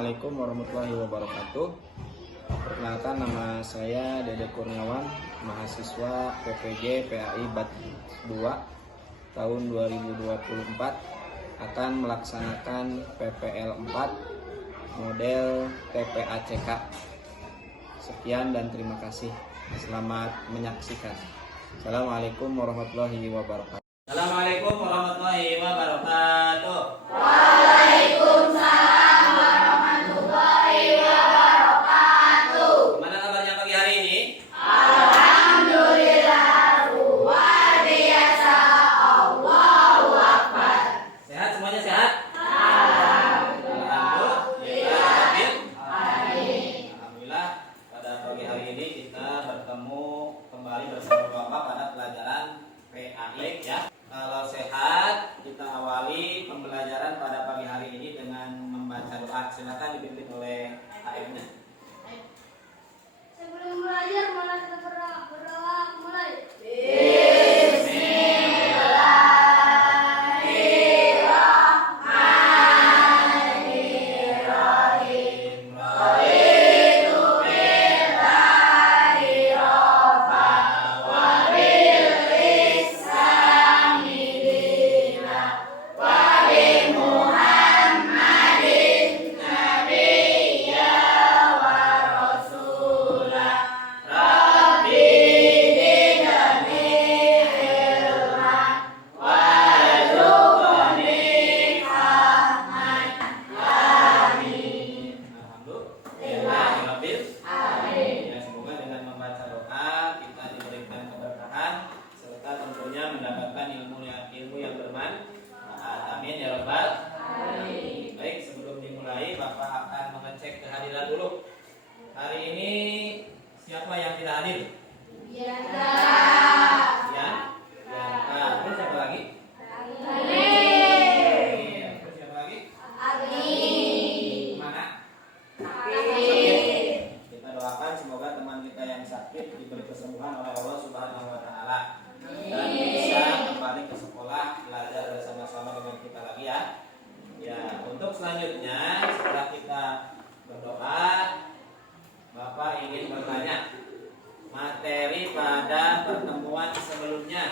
Assalamualaikum warahmatullahi wabarakatuh. Perkenalkan, nama saya Dede Kurniawan, mahasiswa PPG PAI BAT 2 tahun 2024, akan melaksanakan PPL 4 model TPACK. Sekian dan terima kasih. Selamat menyaksikan. Assalamualaikum warahmatullahi wabarakatuh. Assalamualaikum warahmatullahi wabarakatuh. Waalaikumsalam warahmatullahi wabarakatuh. Gimana kabarnya pagi hari ini? Alhamdulillah, luar biasa. Allahu Akbar. Sehat semuanya, sehat? Alhamdulillah. Alhamdulillah, pada pagi hari ini kita bertemu kembali bersama Bapak pada pelajaran PAI ya. Kalau sehat, kita awali pembelajaran pada pagi hari ini dengan membaca doa. Silakan dipimpin oleh AM-nya. Sebelum belajar, mana kita berdoa mulai. Semoga dengan membaca doa kita diberikan keberkahan serta tentunya mendapatkan ilmu yang bermanfaat. Amin ya rabbal alamin. Baik, sebelum dimulai Bapak akan mengecek kehadiran dulu. Hari ini siapa yang tidak hadir? Ya. Terus siapa lagi? Terus siapa lagi? Mana? Kita doakan semoga teman kita yang sakit diberi kesembuhan oleh Allah Subhanahu wa taala dan bisa kembali ke sekolah belajar bersama-sama dengan kita lagi ya. Ya, untuk selanjutnya setelah kita berdoa, Bapak ingin bertanya, materi pada pertemuan sebelumnya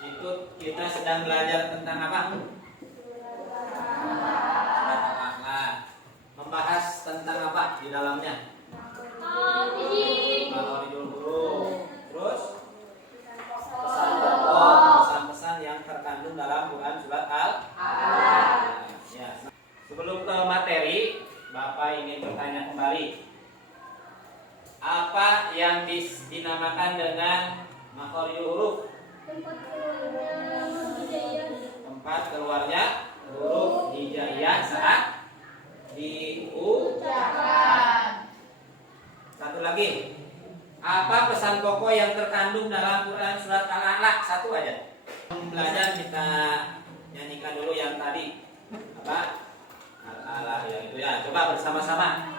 itu kita sedang belajar tentang apa? Surat Al-A'la. Membahas tentang apa di dalamnya? Maqasidul huruf. Terus pesan pokok, pesan-pesan yang terkandung dalam Quran surat Al-A'la. Ya. Sebelum ke materi, Bapak ingin bertanya kembali. Apa yang dinamakan dengan makharijul huruf? Tempat keluarnya huruf hijaiyah saat diucapkan. Satu lagi, apa pesan pokok yang terkandung dalam Quran surat Al-A'la? Satu aja. Belajar kita nyanyikan dulu yang tadi. Apa? Al-A'la yang itu ya. Coba bersama-sama.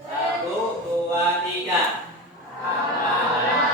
1, 2, 3. Al-A'la.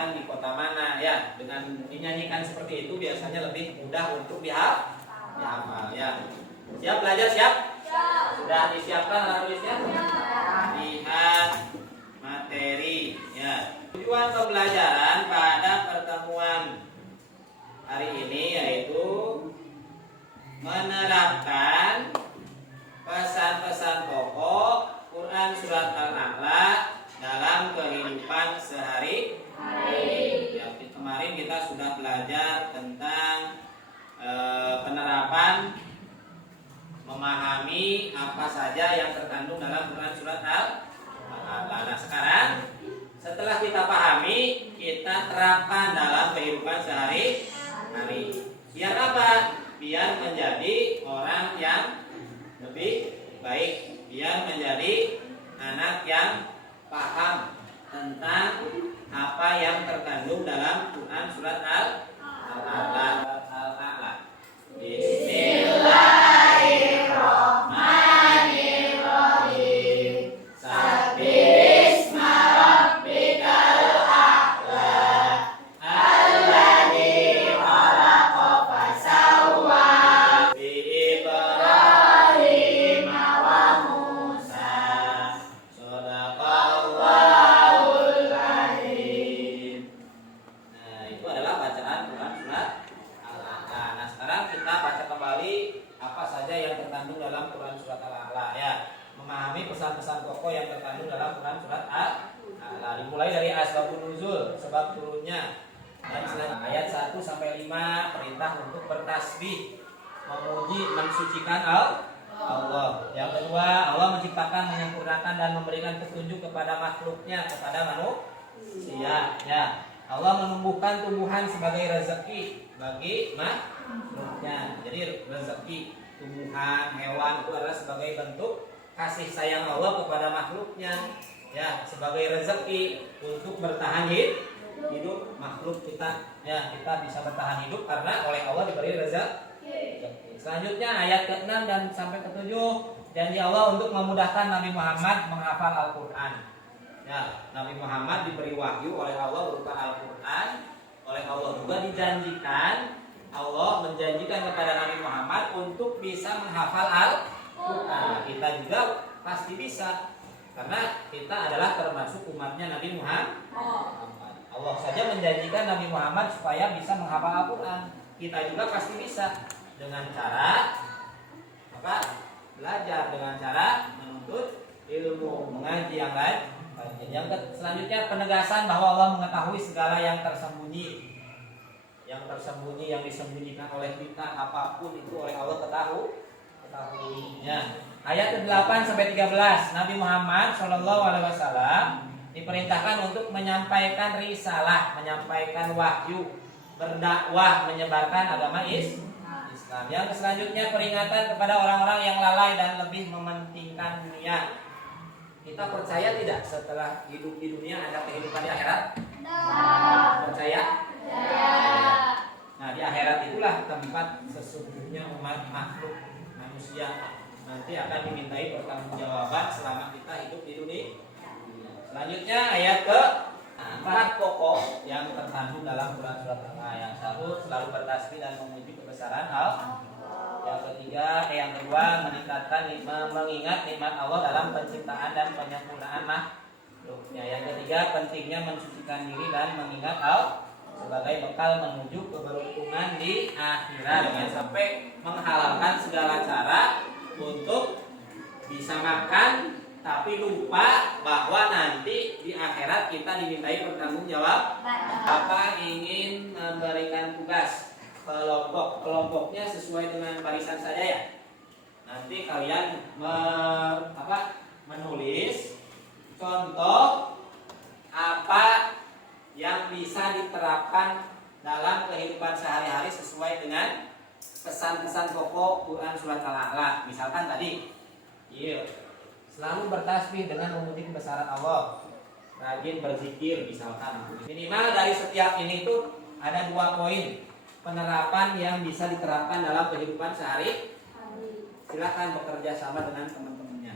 Di kota mana ya, dengan dinyanyikan seperti itu biasanya lebih mudah untuk dihafal ya. Siap belajar, siap? Sudah disiapkan alat-alatnya? Lihat materi ya. Tujuan pembelajaran pada pertemuan hari ini yaitu apa saja yang terkandung dalam Quran surat Al-A'la. Nah, sekarang setelah kita pahami, kita terapkan dalam kehidupan sehari-hari. Biar apa? Biar menjadi orang yang lebih baik, biar menjadi anak yang paham tentang apa yang terkandung dalam Quran surat Al-A'la. Bismillahirrahmanirrahim. Sabbihisma rabbikal a'la. Alladzi khalaqa fasawwa. Bi Ibrahim wa Musa. Shadaqallahul adzim. Nah, itu adalah bacaan Quran surat Al-A'la. Nah, sekarang kita baca kembali apa saja yang terkandung dalam Quran surat Al-A'la ya. Memahami pesan-pesan pokok yang terkandung dalam Quran surat Al-A'la. Dimulai dari asbabun nuzul, sebab turunnya. Dan selanjutnya ayat 1 sampai 5 perintah untuk bertasbih, memuji, mensucikan Allah. Yang kedua, Allah menciptakan, menyempurnakan dan memberikan petunjuk kepada makhluknya, kepada manusia ya. Allah menumbuhkan tumbuhan sebagai rezeki bagi makhluknya. Jadi rezeki tumbuhan, hewan itu adalah sebagai bentuk kasih sayang Allah kepada makhluknya ya, sebagai rezeki untuk bertahan hidup makhluk kita ya. Kita bisa bertahan hidup karena oleh Allah diberi rezeki. Selanjutnya ayat ke-6 dan sampai ke-7, janji Allah untuk memudahkan Nabi Muhammad menghafal Al-Quran ya. Nabi Muhammad diberi wahyu oleh Allah berupa Al-Quran. Oleh Allah juga dijanjikan, Allah menjanjikan kepada Nabi Muhammad untuk bisa menghafal Al-Quran. Kita juga pasti bisa, karena kita adalah termasuk umatnya Nabi Muhammad. Allah saja menjanjikan Nabi Muhammad supaya bisa menghafal Al-Quran. Kita juga pasti bisa dengan cara apa? Belajar, dengan cara menuntut ilmu, mengaji yang lain. Yang selanjutnya penegasan bahwa Allah mengetahui segala yang tersembunyi. Yang tersembunyi, yang disembunyikan oleh kita, apapun itu oleh Allah ketahuinya. Ayat ke-8 sampai 13, Nabi Muhammad SAW diperintahkan untuk menyampaikan risalah, menyampaikan wahyu, berdakwah, menyebarkan agama Islam. Yang selanjutnya peringatan kepada orang-orang yang lalai dan lebih mementingkan dunia. Kita percaya tidak setelah hidup di dunia ada kehidupan di akhirat? Percaya? Nah, di akhirat itulah tempat sesungguhnya umat makhluk manusia nanti akan dimintai pertanggungjawaban selama kita hidup di dunia. Selanjutnya ayat ke-4 pokok yang terkandung dalam Quran surat Al-A'la. Yang satu, selalu bertasbih dan memuji kebesaran Allah. Yang kedua, mengingat nikmat Allah dalam penciptaan dan penyempurnaan makhluknya. Yang ketiga, pentingnya mensucikan diri dan mengingat Allah sebagai bekal menuju keberuntungan di akhirat. Jangan sampai menghalalkan segala cara untuk bisa makan, tapi lupa bahwa nanti di akhirat kita dimintai pertanggungjawab. Bapak ingin memberikan tugas kelompoknya sesuai dengan barisan saja ya. Nanti kalian menulis contoh apa yang bisa diterapkan dalam kehidupan sehari-hari sesuai dengan pesan-pesan pokok Quran surat Al-A'la. Misalkan tadi, selalu bertasbih dengan memuji kebesaran Allah, rajin berzikir misalkan. Minimal dari setiap ini tuh ada 2 poin penerapan yang bisa diterapkan dalam kehidupan sehari. Silakan bekerja sama dengan teman-temannya.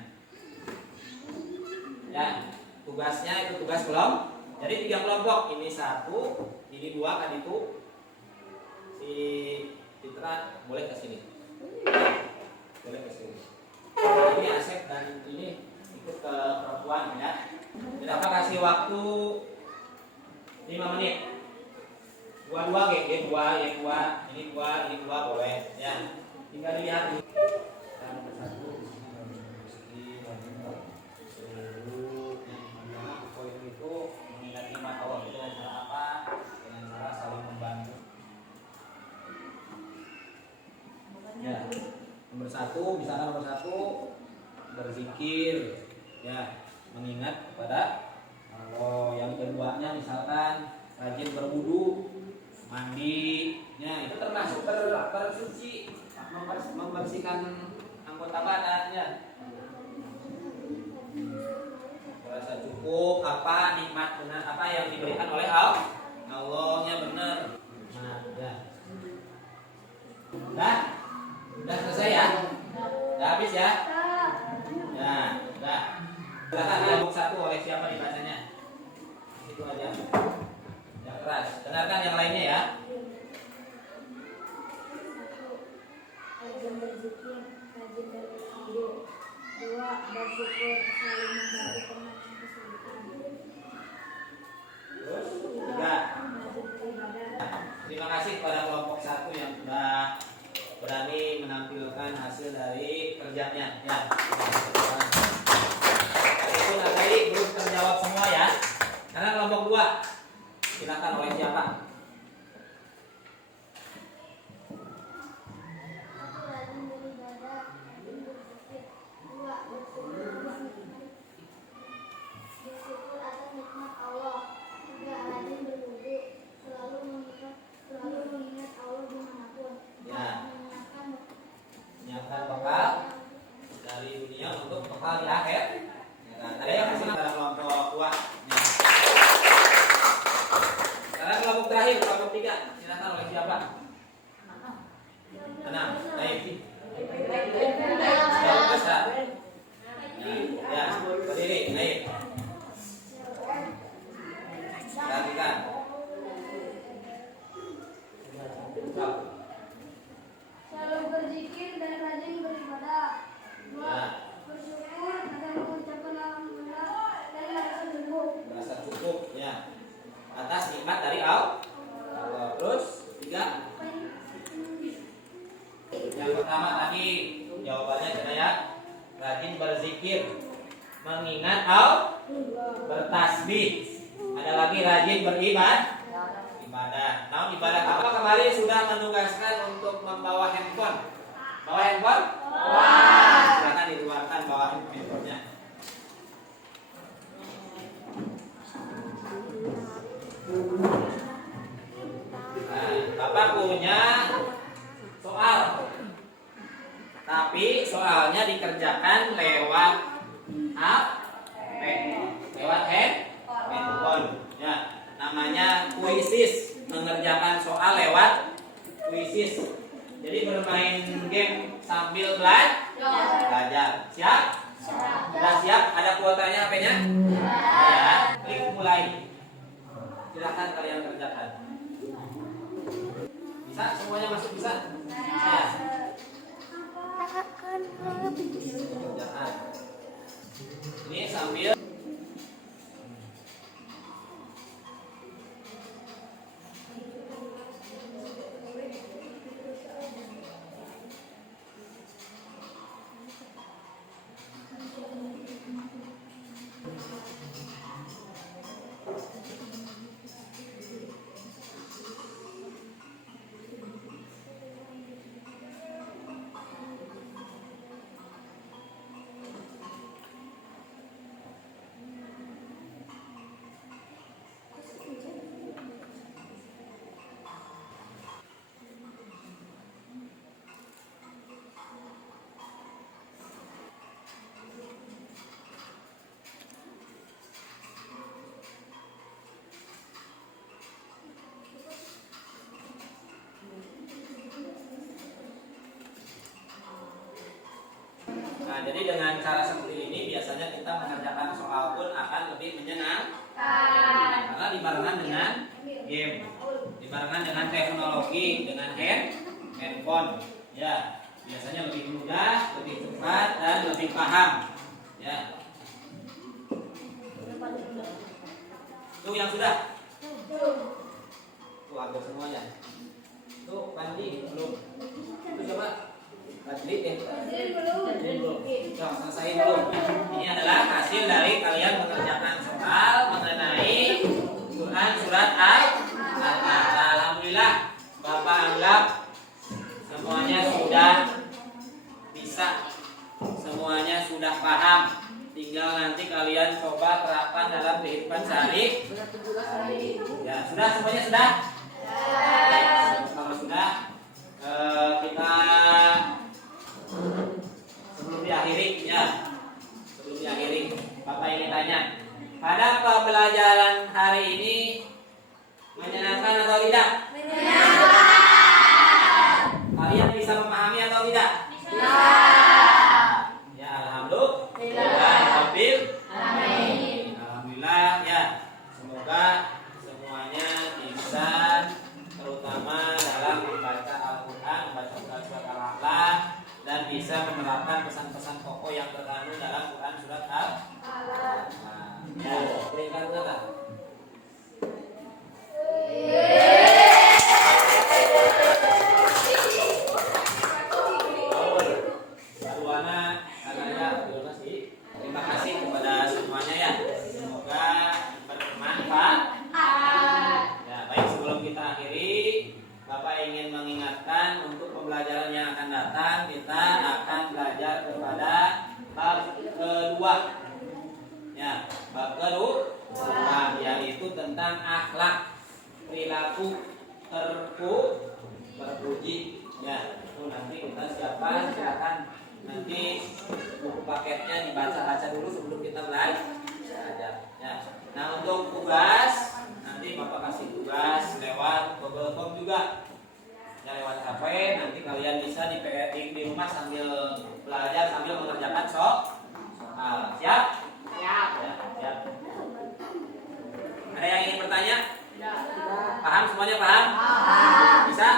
Ya, tugasnya itu tugas kelompok. Jadi 3 kelompok, ini 1, ini 2, kan itu. Si Citra boleh ke sini. Boleh ke sini. Ini Asep dan ini ikut ke perempuan ya. Dan apa kasih waktu 5 menit. Dua ini dua boleh ya. Tinggal dilihat. Poin itu mengingat nikmat Allah itu dengan cara apa? Dengan cara saling membantu. Ya. Misalkan nomor 1 berzikir, ya, mengingat kepada Allah. Yang keduanya misalkan rajin berwudu, mandi, ya itu termasuk bersuci, membersihkan anggota badannya. Merasa cukup apa nikmat benar apa yang diberikan oleh Allahnya benar. Nah, ya. Udah selesai ya? Udah habis ya? Ya, udah. Silakan kelompok 1 oleh siapa dibacanya? Itu aja. Yang keras. Dengarkan yang lainnya ya. Rajin berzikir, rajin berwudu. 2. Bersyukur, selalu memberi teman yang kesulitan. Terus 3. 3. Rajin beribadah. Terima kasih kepada kelompok 1 yang sudah berani menampilkan hasil dari kerjanya. Ya. Itu tadi belum terjawab semua ya. Karena kelompok 2 silakan oleh siapa? Rajin beribadah, rajin berzikir. 2. Bersyukur atas nikmat Allah. 3. Rajin berwudu, selalu mengingat Allah dimanapun. Ya. 4. Menyiapkan bekal dari dunia untuk bekal di akhir. Ya kan? Ada yang masih pada kelompok 2. Ya. Sekarang kelompok terakhir, kelompok 3. Silakan oleh siapa? 6. Naib. Kelompok besar. Ya, berdiri, naib. Perhatikan. Selalu berzikir dan rajin beribadah. 2. Ya. Bersyukur dan mengucapkan alhamdulillah dan merasa cukup. Merasa cukup ya atas nikmat dari Allah. Terus 3. Yang pertama tadi jawabannya ya, rajin berzikir, mengingat Allah, bertasbih. Ada lagi rajin beribadah. Nah, ibadah apa kemarin sudah menugaskan untuk membawa handphone. Bawa handphone? Silakan dikeluarkan bawa handphonenya. Nah, Bapak punya soal, tapi soalnya dikerjakan lewat HP, lewat handphone. Ya, namanya kuisis, mengerjakan soal lewat kuisis. Jadi bermain game sambil belajar. Siap? Sudah siap? Ada kuotanya HP-nya? Ya, klik mulai. Silakan kalian kerjakan. Bisa? Semuanya masuk bisa? Bisa ya? Kerjakan. Ini sambil Nah, jadi dengan cara seperti ini biasanya kita mengerjakan soal pun akan lebih menyenangkan karena dibarengan dengan game, dibarengan dengan teknologi, dengan handphone. Ya, biasanya lebih mudah, lebih cepat dan lebih paham. Ya. Tuh yang sudah. Tuh hampir semuanya. Tuh Pandi belum. Tuh coba. Tadi belum. Selesai dulu. Ini adalah hasil dari kalian mengerjakan soal mengenai Quran surat Al-Baqarah. Alhamdulillah, Bapak anggap semuanya sudah bisa, semuanya sudah paham. Tinggal nanti kalian coba terapkan dalam kehidupan sehari. Ya, sudah semuanya sudah? Kalau sudah, kita sebelum diakhiri ya. Sebelum diakhiri, Bapak ingin tanya, pada pembelajaran hari ini menyenangkan atau tidak? Kalian bisa memahami atau tidak? Ya, alhamdulillah. Alhamdulillah ya. Semoga semuanya bisa, terutama dalam membaca Al-Quran, membaca surat Al-Akhlaq, dan bisa menerapkan pesan-pesan pokok yang terkandung dalam Quran surat Al-Akhlaq. Ya, peringkat berapa? Terima kasih kepada semuanya ya. Semoga bermanfaat. Ya, baik, sebelum kita akhiri, Bapak ingin mengingatkan untuk pembelajaran yang akan datang, kita akan belajar kepada bab kedua. Ya, bab kedua yaitu tentang akhlak, perilaku terpuji. Ya, itu nanti kita siapkan, silakan nanti buku paketnya dibaca-baca dulu sebelum kita belajar. Ya. Nah, untuk tugas nanti Bapak kasih tugas lewat Google Form juga. Ya, lewat HP. Nanti kalian bisa di rumah sambil belajar sambil mengerjakan soal. Siap? Siap. Ya, siap. Ada yang ingin bertanya? Paham semuanya, paham? Bisa?